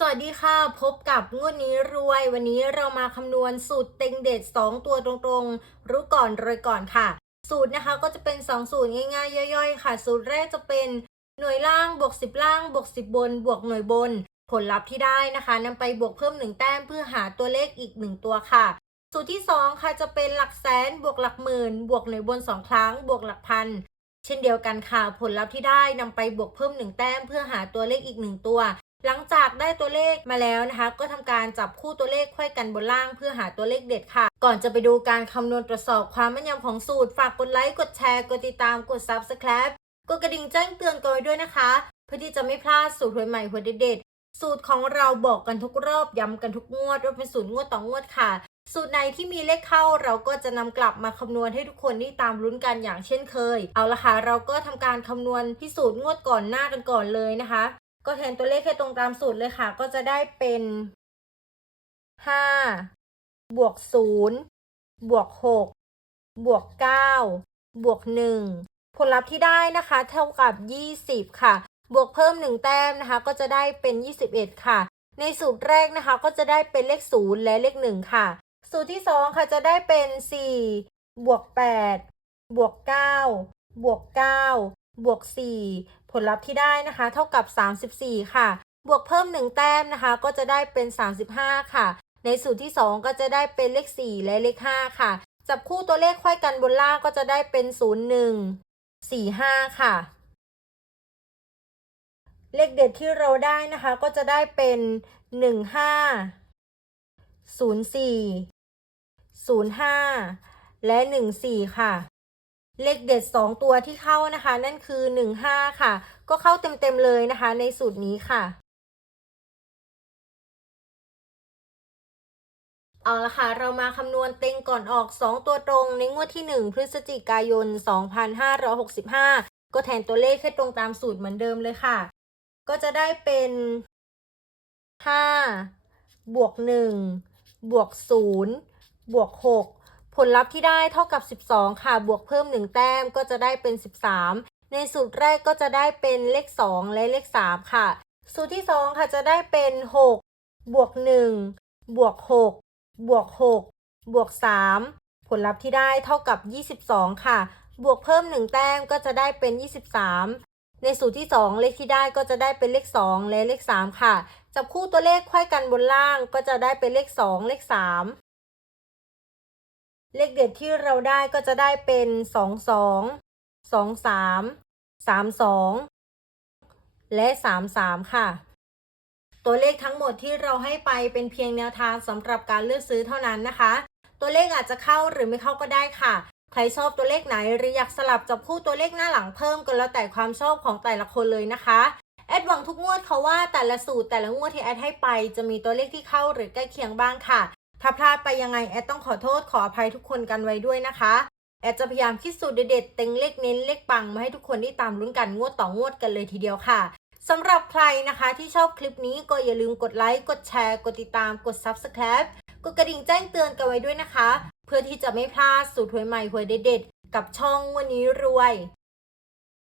สวัสดีค่ะ พบกับงวดนี้รวย วันนี้เรามาคำนวณสูตรเต็งเด็ด 2 ตัวตรงๆ รู้ก่อนรวยก่อนค่ะ สูตรนะคะก็จะเป็น 2 สูตรง่ายๆ ย่อยๆ ค่ะ สูตรแรกจะเป็นหน่วยล่างบวก10 ล่างบวก10 บน บวกหน่วยบน ผลลัพธ์ที่ได้นะคะนำไปบวกเพิ่ม 1 แต้มเพื่อหาตัวเลขอีก 1 ตัวค่ะ สูตรที่ 2 ค่ะจะเป็นหลักแสนบวกหลักหมื่น บวกหน่วยบน 2 ครั้ง บวกหลักพันเช่นเดียวกันค่ะ ผลลัพธ์ที่ได้นำไปบวกเพิ่ม 1 แต้มเพื่อหาตัวเลขอีก 1 ตัว หลังจากได้ตัวเลขมาแล้วนะคะ ก็ทำการจับคู่ตัวเลขไขว้กันบนล่างเพื่อหาตัวเลขเด็ดค่ะ ก่อนจะไปดูการคำนวณตรวจสอบความแม่นยำของสูตร ฝากกดไลค์ กดแชร์ กดติดตาม กด Subscribe กดกระดิ่งแจ้งเตือนกันไว้ด้วยนะคะ เพื่อที่จะไม่พลาดสูตรหวยใหม่หวยเด็ดๆสูตรของเราบอกกันทุกรอบย้ำกันทุกงวดว่าเป็นสูตรงวดต่องวดค่ะ สูตรไหนที่มีเลขเข้าเราก็จะนำกลับมาคำนวณให้ทุกคนได้ตามลุ้นกันอย่างเช่นเคย เอาละค่ะเราก็ทำการคำนวณพิสูจน์งวดก่อนหน้ากันก่อนเลยนะคะ ก็แทนตัวเลขให้ตรงตามสูตรเลยค่ะ ก็จะได้เป็นห้าบวกศูนย์บวกหกบวกเก้าบวกหนึ่งผลลัพธ์ที่ได้นะคะ เท่ากับยี่สิบค่ะ บวกเพิ่มหนึ่งแต้มนะคะ ก็จะได้เป็นยี่สิบเอ็ดค่ะ ในสูตรแรกนะคะ ก็จะได้เป็นเลขศูนย์และเลขหนึ่งค่ะ สูตรที่สองค่ะจะได้เป็นสี่บวกแปดบวกเก้าบวกเก้าบวกสี่ ผลลัพธ์ที่ได้นะคะ เท่ากับ 34 ค่ะ บวกเพิ่ม 1 แต้มนะคะ ก็จะได้เป็น 35 ค่ะ ในสูตรที่ 2 ก็จะได้เป็นเลข 4 และเลข 5 ค่ะ จับคู่ตัวเลขไขว้กันบนล่างก็จะได้เป็น 01 45 ค่ะ เลขเด็ดที่เราได้นะคะ ก็จะได้เป็น 15 04 05 และ 14 ค่ะ เลขเด็ด 2 ตัวที่เข้านะคะ นั่นคือ 15 ค่ะ ก็เข้าเต็มๆเลยนะคะ ในสูตรนี้ค่ะเอาละค่ะ เรามาคำนวณเต็งก่อนออก 2 ตัวตรงในงวดที่ 1 พฤศจิกายน 2565 ก็แทนตัวเลขให้ตรงตามสูตรเหมือนเดิมเลยค่ะ ก็จะได้เป็น 5 บวก 1 บวก 0 บวก6 ผลลัพธ์ที่ได้เท่ากับ 12 ค่ะ บวกเพิ่ม 1 แต้มก็จะได้เป็น 13 ในสูตรแรกก็จะได้เป็นเลข 2 และเลข 3 ค่ะ สูตรที่ 2 ค่ะจะได้เป็น 6 บวก 1 บวก 6 บวก 6 บวก 3 ผลลัพธ์ที่ได้เท่ากับ 22 ค่ะ บวกเพิ่ม 1 แต้มก็จะได้เป็น 23ในสูตรที่ 2 เลขที่ได้ก็จะได้เป็นเลข 2 และเลข 3 ค่ะ จับคู่ตัวเลขไขว้กันบนล่างก็จะได้เป็นเลข 2 เลข 3 เลขเด็ดที่เราได้ก็จะได้เป็น2 2 2 3 3 2และ3 3ค่ะ ตัวเลขทั้งหมดที่เราให้ไปเป็นเพียงแนวทางสำหรับการเลือกซื้อเท่านั้นนะคะ ตัวเลขอาจจะเข้าหรือไม่เข้าก็ได้ค่ะ ใครชอบตัวเลขไหนหรืออยากสลับจับคู่ตัวเลขหน้าหลังเพิ่มก็แล้วแต่ความชอบของแต่ละคนเลยนะคะแอดหวังทุกงวดเขาว่าแต่ละสูตรแต่ละงวดที่แอดให้ไปจะมีตัวเลขที่เข้าหรือใกล้เคียงบ้างค่ะ ถ้าพลาดไปยังไงแอดต้องขอโทษขออภัยทุกคนกันไว้ด้วยนะคะ แอดจะพยายามคิดสูตรเด็ดๆเต็งเลขเน้นเลขปังมาให้ทุกคนได้ตามลุ้นกันงวดต่องวดกันเลยทีเดียวค่ะสำหรับใครนะคะที่ชอบคลิปนี้ก็อย่าลืมกดไลค์กดแชร์ กดติดตามกด Subscribe กดกระดิ่งแจ้งเตือนกันไว้ด้วยนะคะ เพื่อที่จะไม่พลาดสูตรหวยใหม่หวยเด็ดๆกับช่องวันนี้รวย